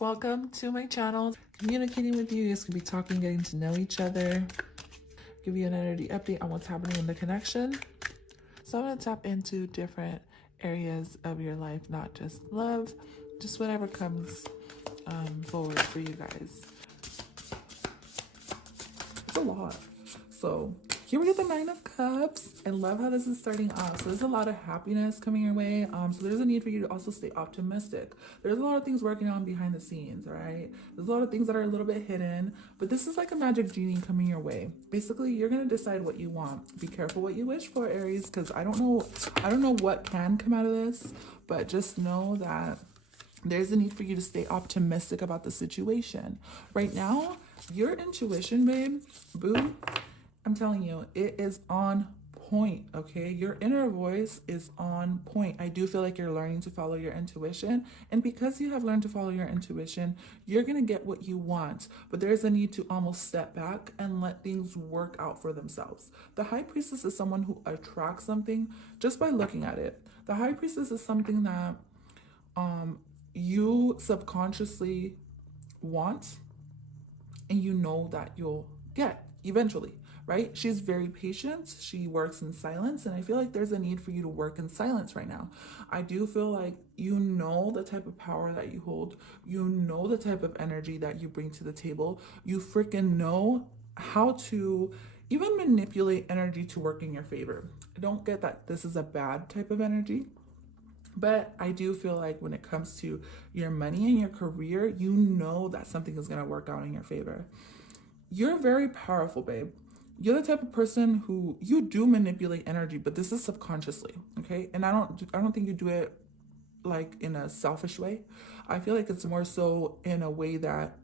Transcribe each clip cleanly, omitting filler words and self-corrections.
Welcome to my channel. Communicating with you, guys can be talking, getting to know each other, give you an energy update on what's happening in the connection. So I'm going to tap into different areas of your life, not just love, just whatever comes forward for you guys. It's a lot. So here we get the Nine of Cups. I love how this is starting off. So there's a lot of happiness coming your way. So there's a need for you to also stay optimistic. There's a lot of things working on behind the scenes, all right? There's a lot of things that are a little bit hidden, but this is like a magic genie coming your way. Basically, you're going to decide what you want. Be careful what you wish for, Aries, because I don't know what can come out of this, but just know that there's a need for you to stay optimistic about the situation. Right now, your intuition, babe, boo, I'm telling you, it is on point, okay? Your inner voice is on point. I do feel like you're learning to follow your intuition. And because you have learned to follow your intuition, you're going to get what you want. But there's a need to almost step back and let things work out for themselves. The High Priestess is someone who attracts something just by looking at it. The High Priestess is something that you subconsciously want and you know that you'll get eventually. Right? She's very patient. She works in silence. And I feel like there's a need for you to work in silence right now. I do feel like you know the type of power that you hold. You know the type of energy that you bring to the table. You freaking know how to even manipulate energy to work in your favor. I don't get that this is a bad type of energy. But I do feel like when it comes to your money and your career, you know that something is going to work out in your favor. You're very powerful, babe. You're the type of person who you do manipulate energy, but this is subconsciously, okay? And I don't think you do it like in a selfish way. I feel like it's more so in a way that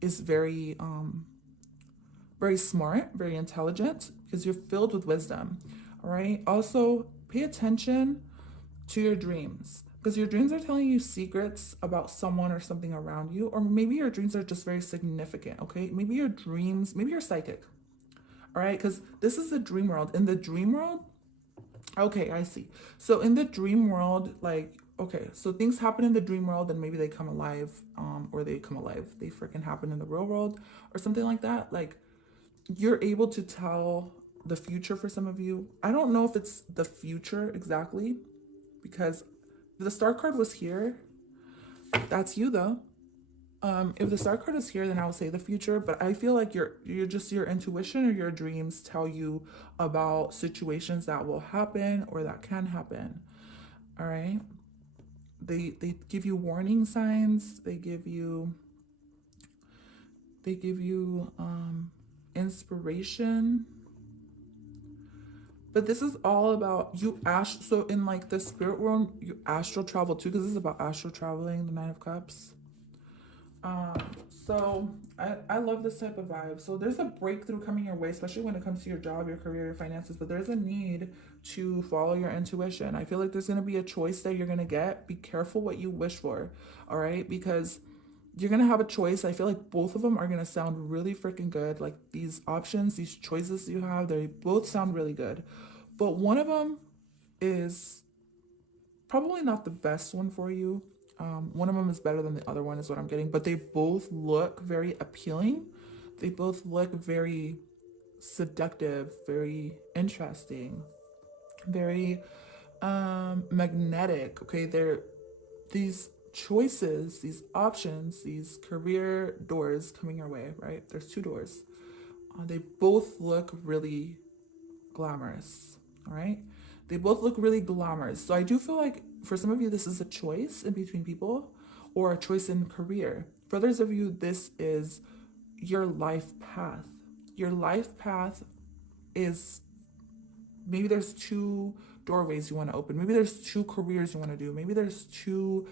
is very, very smart, very intelligent, because you're filled with wisdom, all right? Also, pay attention to your dreams, because your dreams are telling you secrets about someone or something around you, or maybe your dreams are just very significant, okay? Maybe your dreams, maybe you're psychic. All right, because this is the dream world. In the dream world, okay, I see. So in the dream world, like, okay, so things happen in the dream world and maybe they come alive, or they freaking happen in the real world or something like that. Like, you're able to tell the future for some of you. I don't know if it's the future exactly, because the star card was here. That's you though. If the star card is here, then I would say the future, but I feel like your intuition or your dreams tell you about situations that will happen or that can happen. All right. They give you warning signs. They give you inspiration. But this is all about you so in like the spirit world, you astral travel too, because this is about astral traveling, the Nine of Cups. So I love this type of vibe. So there's a breakthrough coming your way, especially when it comes to your job, your career, your finances, but there's a need to follow your intuition. I feel like there's going to be a choice that you're going to get. Be careful what you wish for. All right. Because you're going to have a choice. I feel like both of them are going to sound really freaking good. Like these options, these choices you have, they both sound really good, but one of them is probably not the best one for you. One of them is better than the other one is what I'm getting, but they both look very appealing. They both look very seductive, very interesting, very magnetic. Okay, they're these choices, these options, these career doors coming your way, right? There's two doors. They both look really glamorous, all right? They both look really glamorous. So I do feel like for some of you, this is a choice in between people or a choice in career. For others of you, this is your life path. Your life path is, maybe there's two doorways you want to open. Maybe there's two careers you want to do. Maybe there's two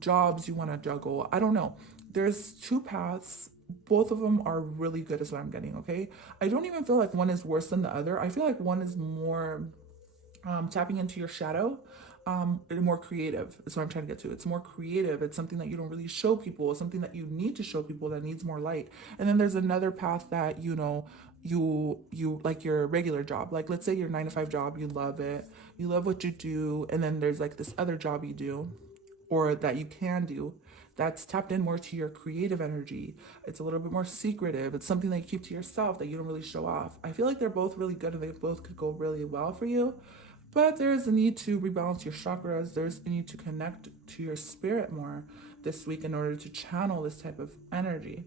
jobs you want to juggle. I don't know. There's two paths. Both of them are really good is what I'm getting, okay? I don't even feel like one is worse than the other. I feel like one is more tapping into your shadow, and more creative is what I'm trying to get to. It's more creative. It's something that you don't really show people. It's something that you need to show people that needs more light. And then there's another path that, you know, you like your regular job. Like, let's say your 9-to-5 job, you love it. You love what you do. And then there's like this other job you do, or that you can do, that's tapped in more to your creative energy. It's a little bit more secretive. It's something that you keep to yourself that you don't really show off. I feel like they're both really good and they both could go really well for you. But there's a need to rebalance your chakras. There's a need to connect to your spirit more this week in order to channel this type of energy.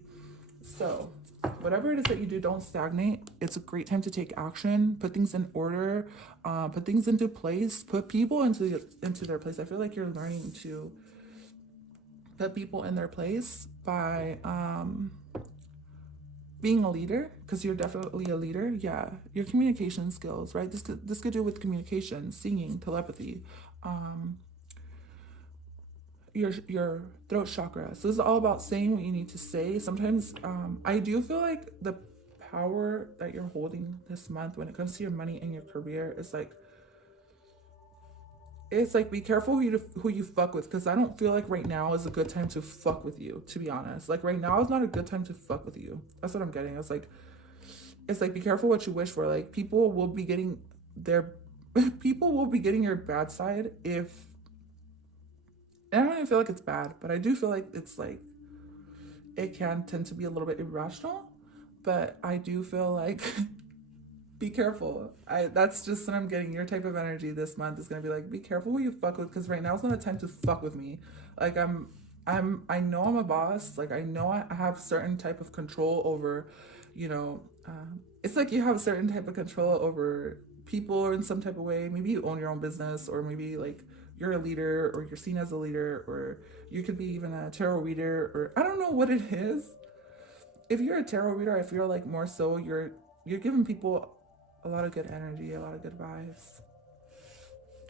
So whatever it is that you do, don't stagnate. It's a great time to take action, put things in order, put things into place, put people into their place. I feel like you're learning to put people in their place by being a leader, because you're definitely a leader. Yeah, your communication skills, right? This could do with communication, singing, telepathy, your throat chakra. So this is all about saying what you need to say. Sometimes I do feel like the power that you're holding this month when it comes to your money and your career is like, it's like, be careful who you fuck with, because I don't feel like right now is a good time to fuck with you, to be honest. Like right now is not a good time to fuck with you. That's what I'm getting. It's like be careful what you wish for. Like people will be getting your bad side if, and I don't even feel like it's bad, but I do feel like it's like, it can tend to be a little bit irrational, but I do feel like be careful. That's just what I'm getting. Your type of energy this month is going to be like, be careful who you fuck with, because right now is not a time to fuck with me. Like I know I'm a boss. Like I know I have certain type of control over, it's like you have a certain type of control over people or in some type of way. Maybe you own your own business, or maybe like you're a leader, or you're seen as a leader, or you could be even a tarot reader, or I don't know what it is. If you're a tarot reader, I feel like more so you're giving people a lot of good energy, a lot of good vibes.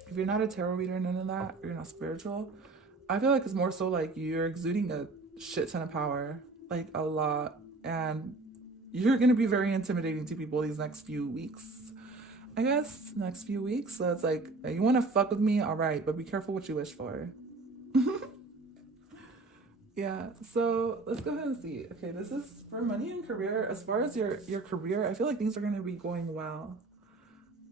If you're not a tarot reader, none of that, or you're not spiritual, I feel like it's more so like you're exuding a shit ton of power, like a lot, and you're going to be very intimidating to people these next few weeks. I guess next few weeks. So it's like, you want to fuck with me? All right, but be careful what you wish for. Yeah, so let's go ahead and see. Okay, this is for money and career. As far as your career, I feel like things are going to be going well.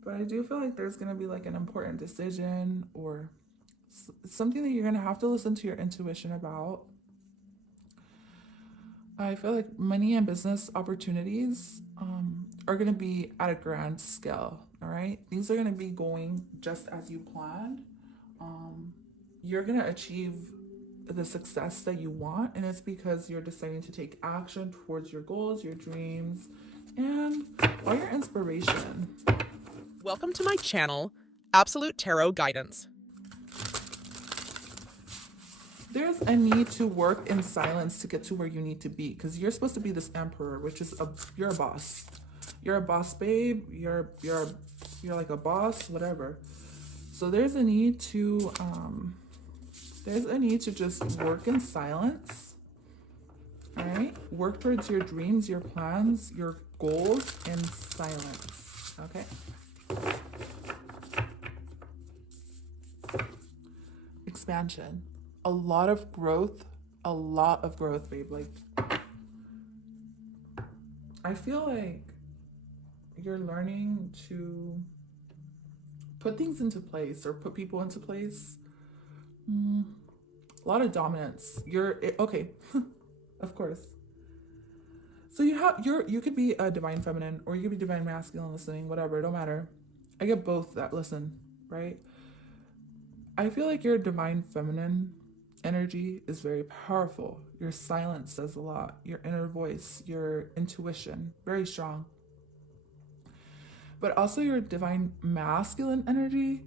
But I do feel like there's going to be like an important decision or something that you're going to have to listen to your intuition about. I feel like money and business opportunities are going to be at a grand scale, all right? Things are going to be going just as you planned. You're going to achieve the success that you want, and it's because you're deciding to take action towards your goals, your dreams, and all your inspiration. Welcome to my channel, Absolute Tarot Guidance. There's a need to work in silence to get to where you need to be, because you're supposed to be this emperor, which is you're a boss. You're a boss, babe. You're like a boss, whatever. So there's a need to just work in silence. All right, work towards your dreams, your plans, your goals in silence. Okay. Expansion. A lot of growth, babe. Like, I feel like you're learning to put things into place or put people into place. A lot of dominance. Okay, of course. So you could be a divine feminine, or you could be divine masculine listening, whatever, it don't matter. I get both that listen, right? I feel like your divine feminine energy is very powerful. Your silence says a lot. Your inner voice, your intuition, very strong. But also your divine masculine energy,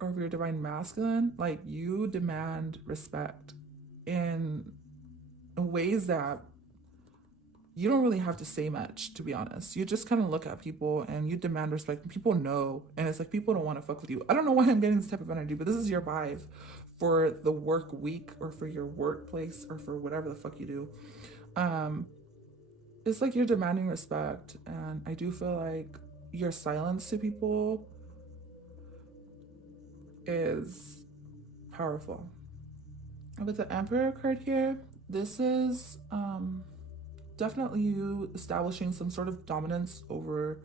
or if you're divine masculine, like, you demand respect in ways that you don't really have to say much, to be honest. You just kind of look at people and you demand respect, and people know, and it's like people don't want to fuck with you. I don't know why I'm getting this type of energy, but this is your vibe for the work week, or for your workplace, or for whatever the fuck you do. It's like you're demanding respect, and I do feel like your silence to people is powerful. With the Emperor card here, this is definitely you establishing some sort of dominance over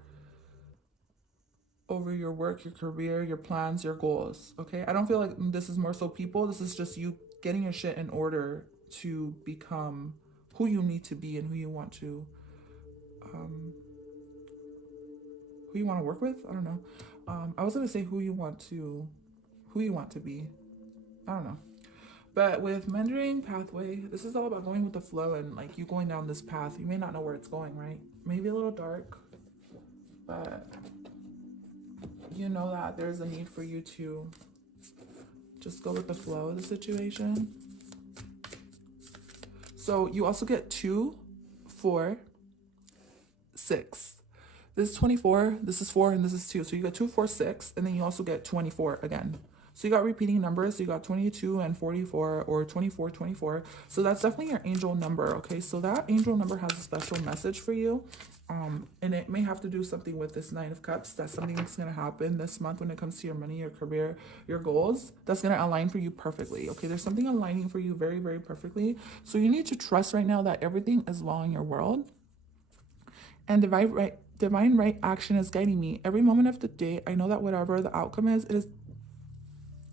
your work, your career, your plans, your goals. Okay, I don't feel like this is more so people. This is just you getting your shit in order to become who you need to be and who you want to work with. I don't know. I was gonna say who you want to be. I don't know. But with mentoring pathway, this is all about going with the flow and like you going down this path. You may not know where it's going, right? Maybe a little dark, but you know that there's a need for you to just go with the flow of the situation. So you also get 2, 4, 6. This is 24, this is 4, and this is 2. So you got 2, 4, 6, and then you also get 24 again. So you got repeating numbers. So you got 22 and 44, or 24, 24. So that's definitely your angel number, okay? So that angel number has a special message for you. And it may have to do something with this 9 of Cups. That's something that's going to happen this month when it comes to your money, your career, your goals. That's going to align for you perfectly, okay? There's something aligning for you very, very perfectly. So you need to trust right now that everything is law in your world. And divine right action is guiding me. Every moment of the day, I know that whatever the outcome is, it is...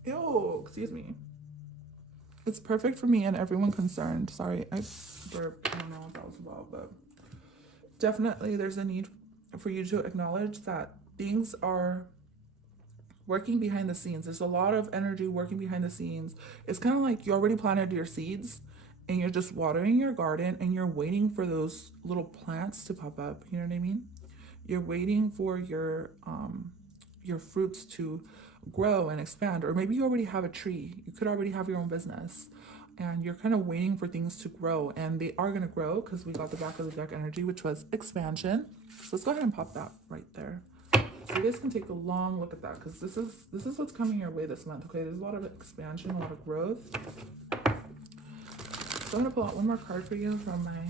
Ew, excuse me. It's perfect for me and everyone concerned. Sorry, I burped. I don't know what that was about, but definitely there's a need for you to acknowledge that things are working behind the scenes. There's a lot of energy working behind the scenes. It's kind of like you already planted your seeds and you're just watering your garden and you're waiting for those little plants to pop up. You know what I mean? You're waiting for your fruits to grow and expand, or maybe you already have a tree. You could already have your own business and you're kind of waiting for things to grow, and they are going to grow because we got the back of the deck energy, which was expansion. So let's go ahead and pop that right there. So you guys can take a long look at that, because this is what's coming your way this month. Okay, there's a lot of expansion, a lot of growth. So I'm going to pull out one more card for you from my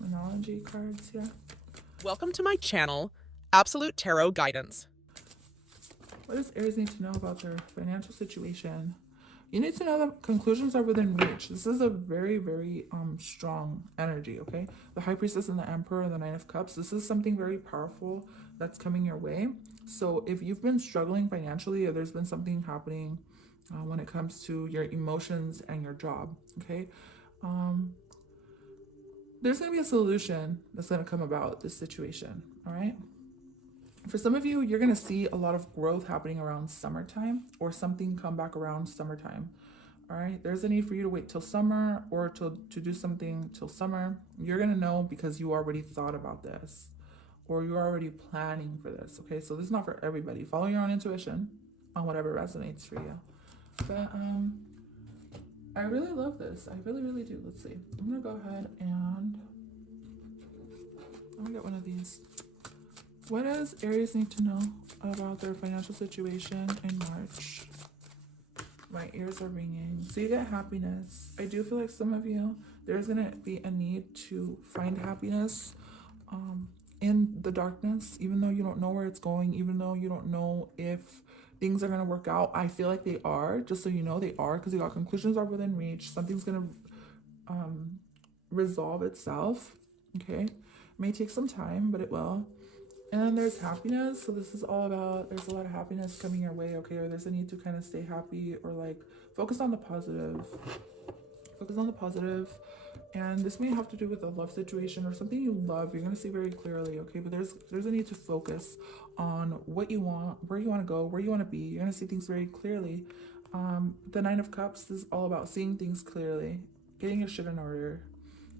Monology cards here. Welcome to my channel, Absolute Tarot Guidance. What does Aries need to know about their financial situation? You need to know that conclusions are within reach. This is a very, very strong energy, okay? The High Priestess and the Emperor and the 9 of Cups. This is something very powerful that's coming your way. So if you've been struggling financially, or there's been something happening when it comes to your emotions and your job, okay? There's going to be a solution that's going to come about this situation, all right? For some of you, you're going to see a lot of growth happening around summertime, or something come back around summertime. All right. There's a need for you to wait till summer, or to do something till summer. You're going to know because you already thought about this, or you're already planning for this. Okay. So this is not for everybody. Follow your own intuition on whatever resonates for you. But I really love this. I really, really do. Let's see. I'm going to go ahead and I'm going to get one of these. What does Aries need to know about their financial situation in March? My ears are ringing. So you get happiness. I do feel like some of you, there's going to be a need to find happiness in the darkness, even though you don't know where it's going, even though you don't know if things are going to work out. I feel like they are, just so you know, they are, because you got conclusions are within reach. Something's going to resolve itself, okay? It may take some time, but it will. And then there's happiness. So this is all about, there's a lot of happiness coming your way, okay? Or there's a need to kind of stay happy, or like focus on the positive. Focus on the positive. And this may have to do with a love situation or something you love. You're going to see very clearly, okay? But there's a need to focus on what you want, where you want to go, where you want to be. You're going to see things very clearly. The 9 of Cups is all about seeing things clearly, getting your shit in order,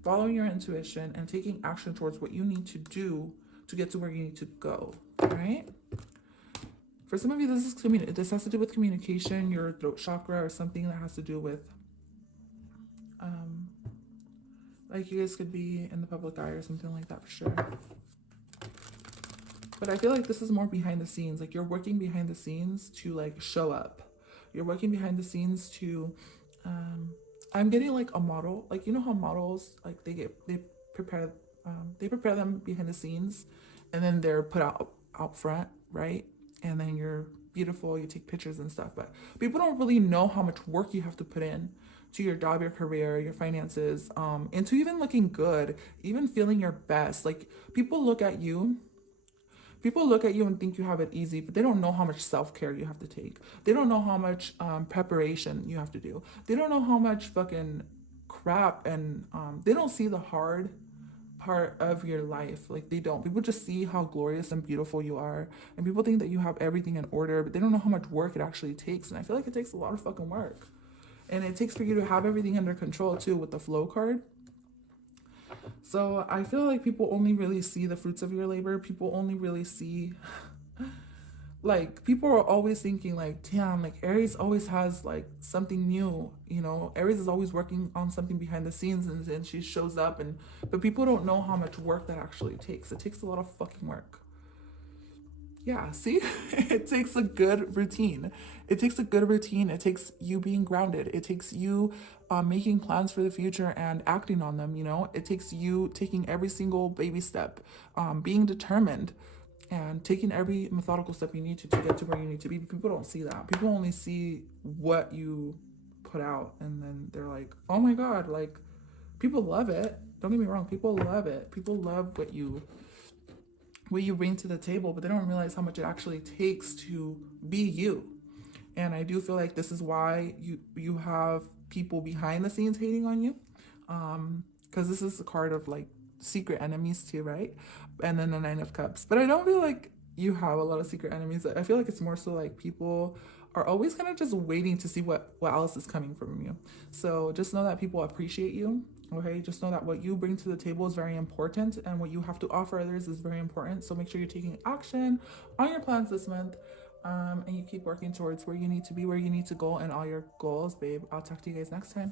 following your intuition, and taking action towards what you need to do to get to where you need to go, right? For some of you, this has to do with communication, your throat chakra, or something that has to do with, like you guys could be in the public eye or something like that for sure. But I feel like this is more behind the scenes. Like you're working behind the scenes to like show up. You're working behind the scenes to, I'm getting like a model. Like, you know how models, like they prepare them behind the scenes, and then they're put out front, right? And then you're beautiful, you take pictures and stuff, but people don't really know how much work you have to put in to your job, your career, your finances, into even looking good, even feeling your best. Like people look at you People look at you and think you have it easy, but they don't know how much self-care you have to take. They don't know how much preparation you have to do. They don't know how much fucking crap, and they don't see the hard part of your life. Like, they don't. People just see how glorious and beautiful you are, and people think that you have everything in order, but they don't know how much work it actually takes. And I feel like it takes a lot of fucking work, and it takes for you to have everything under control too, with the flow card. So I feel like people only really see the fruits of your labor. People only really see, like, people are always thinking like, damn, like Aries always has like something new, you know, Aries is always working on something behind the scenes, and she shows up, and but people don't know how much work that actually takes. It takes a lot of fucking work. Yeah, see, it takes a good routine. It takes a good routine. It takes you being grounded. It takes you making plans for the future and acting on them, you know? It takes you taking every single baby step, being determined, and taking every methodical step you need to get to where you need to be. People don't see that. People only see what you put out, and then they're like, oh my God, like, people love it. Don't get me wrong, people love it. People love what you bring to the table, but they don't realize how much it actually takes to be you. And I do feel like this is why you have people behind the scenes hating on you, because this is the card of like secret enemies too, right? And then the Nine of Cups. But I don't feel like you have a lot of secret enemies. I feel like it's more so like people are always kind of just waiting to see what else is coming from you. So just know that people appreciate you. Okay, just know that what you bring to the table is very important, and what you have to offer others is very important. So make sure you're taking action on your plans this month, and you keep working towards where you need to be, where you need to go, and all your goals, babe. I'll talk to you guys next time.